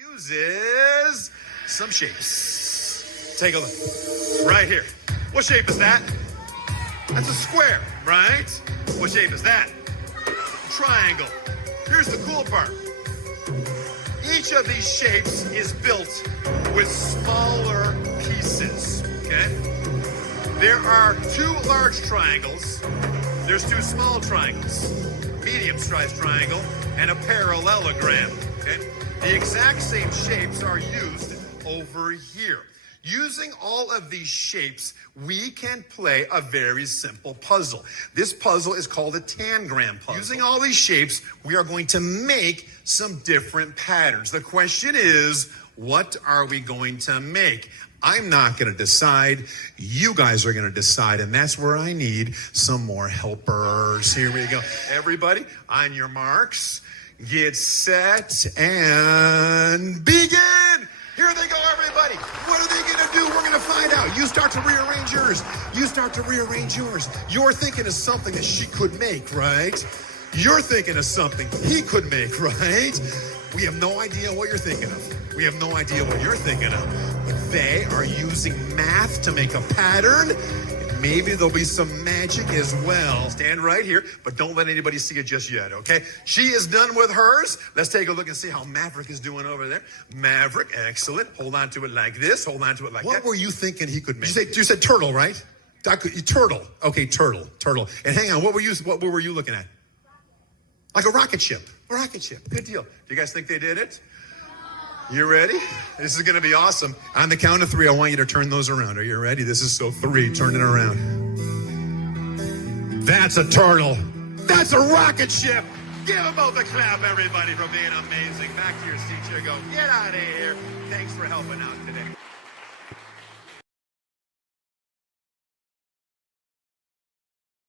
Uses some shapes. Take a look. Right here. What shape is that? That's a square, right? What shape is that? Triangle. Here's the cool part. Each of these shapes is built with smaller pieces, okay? There are 2 large triangles. There's 2 small triangles. Medium-sized triangle and a parallelogram, okay? The exact same shapes are used over here. Using all of these shapes, we can play a very simple puzzle. This puzzle is called a tangram puzzle. Using all these shapes, we are going to make some different patterns. The question is, what are we going to make? I'm not going to decide. You guys are going to decide, and that's where I need some more helpers. Here we go. Everybody, on your marks, get set, and begin! Here they go, everybody. What are they going to do? We're going to find out. You start to rearrange yours. You start to rearrange yours. You're thinking of something that she could make, right? You're thinking of something he could make, right? We have no idea what you're thinking of. We have no idea what you're thinking of. But they are using math to make a pattern. And maybe there'll be some magic as well. Stand right here, but don't let anybody see it just yet, okay? She is done with hers. Let's take a look and see how Maverick is doing over there. Maverick, excellent. Hold on to it like this. Hold on to it like that. What were you thinking he could make? You said turtle, right? Turtle. Okay, turtle. And hang on, what were you looking at? Like a rocket ship. A rocket ship. Good deal. Do you guys think they did it? You ready? This is going to be awesome. On the count of 3, I want you to turn those around. Are you ready? This is so 3. Turn it around. That's a turtle. That's a rocket ship. Give them both a clap, everybody, for being amazing. Back to your seats. Here you go. Get out of here. Thanks for helping out today.